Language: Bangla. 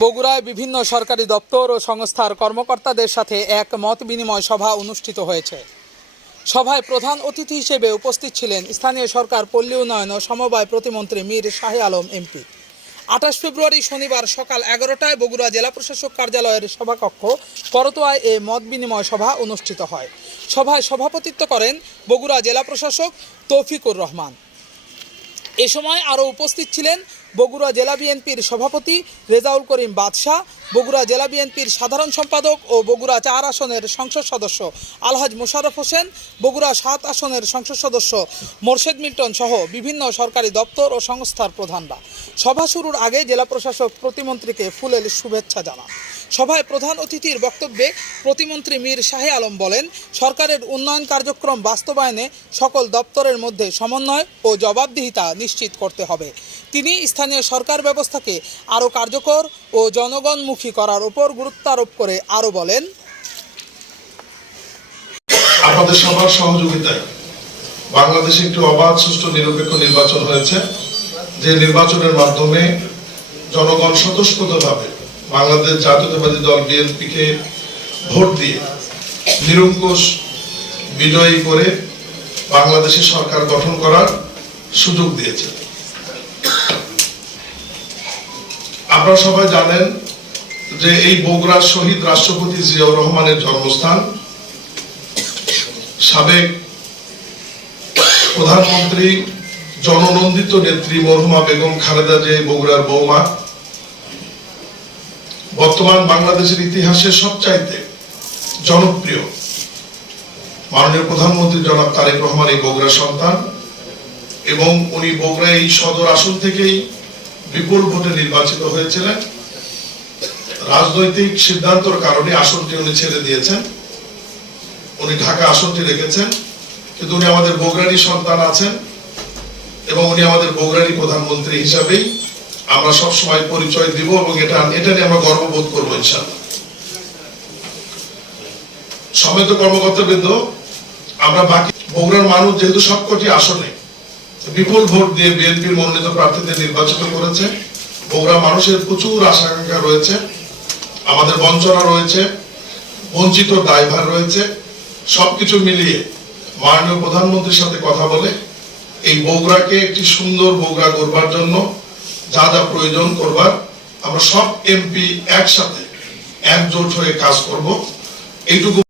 বগুড়ায় বিভিন্ন সরকারি দপ্তর ও সংস্থার কর্মকর্তাদের সাথে এক মত বিনিময় সভা অনুষ্ঠিত হয়েছে। সভায় প্রধান অতিথি হিসেবে উপস্থিত ছিলেন স্থানীয় সরকার, পল্লী উন্নয়ন ও সমবায় প্রতিমন্ত্রী মীর শাহে আলম এমপি। 28 ফেব্রুয়ারি শনিবার সকাল 11টায় বগুড়া জেলা প্রশাসক কার্যালয়ের সভাকক্ষ করতোয়ায় এ মত বিনিময় সভা অনুষ্ঠিত হয়। সভায় সভাপতিত্ব করেন বগুড়া জেলা প্রশাসক তৌফিকুর রহমান। এ সময় আরও উপস্থিত ছিলেন বগুড়া জেলা বিএনপির সভাপতি রেজাউল করিম বাদশাহ, বগুড়া জেলা বিএনপির সাধারণ সম্পাদক ও বগুড়া 4 আসনের সংসদ সদস্য আলহাজ মোশাররফ হোসেন, বগুড়া 7 আসনের সংসদ সদস্য মোর্শেদ মিল্টন সহ বিভিন্ন সরকারি দপ্তর ও সংস্থার প্রধানরা। সভা শুরুর আগে জেলা প্রশাসক প্রতিমন্ত্রীকে ফুলেল শুভেচ্ছা জানান। সভায় প্রধান অতিথির বক্তব্যে প্রতিমন্ত্রী মীর শাহে আলম বলেন, সরকারের উন্নয়ন কার্যক্রম বাস্তবায়নে সকল দপ্তরের মধ্যে সমন্বয় ও জবাবদিহিতা নিশ্চিত করতে হবে। তিনি স্থানীয় সরকার ব্যবস্থাকে আরও কার্যকর ও জনগণমুখী করার উপর গুরুত্ব আরোপ করে আরও বলেন, আপনাদের সবার সহযোগিতায় বাংলাদেশে একটি অবাধ, সুষ্ঠু, নিরপেক্ষ নির্বাচন হয়েছে, যে নির্বাচনের মাধ্যমে জনগণ স্বতঃস্ফূর্তভাবে বাংলাদেশ জাতীয়তাবাদী দল বিএনপিকে ভোট দিয়ে নিরঙ্কুশ বিজয়ী করে বাংলাদেশে সরকার গঠন করার সুযোগ দিয়েছে। আপনারা সবাই জানেন যে এই বগুড়ার শহীদ রাষ্ট্রপতি জিয়াউর রহমানের জন্মস্থান। সাবেক প্রধানমন্ত্রী, জননন্দিত নেত্রী মরহুমা বেগম খালেদা জিয়া বগুড়ার বৌমা। বর্তমান বাংলাদেশের ইতিহাসে সবচাইতে জনপ্রিয় মাননীয় প্রধানমন্ত্রী জনাব তারেক রহমান এই বগুড়ার সন্তান, এবং উনি বগুড়া এই সদর আসন থেকেই বিপুল ভোটে নির্বাচিত হয়েছিলেন। রাজনৈতিক সিদ্ধান্তের কারণে আসনটি উনি ছেড়ে দিয়েছেন, উনি ঢাকা আসনটি রেখেছেন, কিন্তু উনি আমাদের বগুড়ারই সন্তান আছেন এবং উনি আমাদের বগুড়ারই প্রধানমন্ত্রী হিসাবেই আমরা সব সময় পরিচয় দিব এবং এটা নিয়ে আমরা গর্ববোধ করবো ইনশাআল্লাহ। সমিত কর্মকর্তাবৃন্দ, আমরা বাকি বগুড়ার মানুষ যেহেতু সবকটি আসনে বিপুল ভোট দিয়ে বিএনপির মনোনীত প্রার্থীদের নির্বাচিত করেছে, বগুড়া মানুষের প্রচুর আশা আকাঙ্ক্ষা রয়েছে, আমাদের বঞ্চনা রয়েছে, বঞ্চিত দায়ভার রয়েছে। সবকিছু মিলিয়ে মাননীয় প্রধানমন্ত্রীর সাথে কথা বলে এই বগুড়াকে একটি সুন্দর বগুড়া করবার জন্য যা যা প্রয়োজন করবার আমরা সব এমপি একসাথে একজোট হয়ে কাজ করব, এইটুকু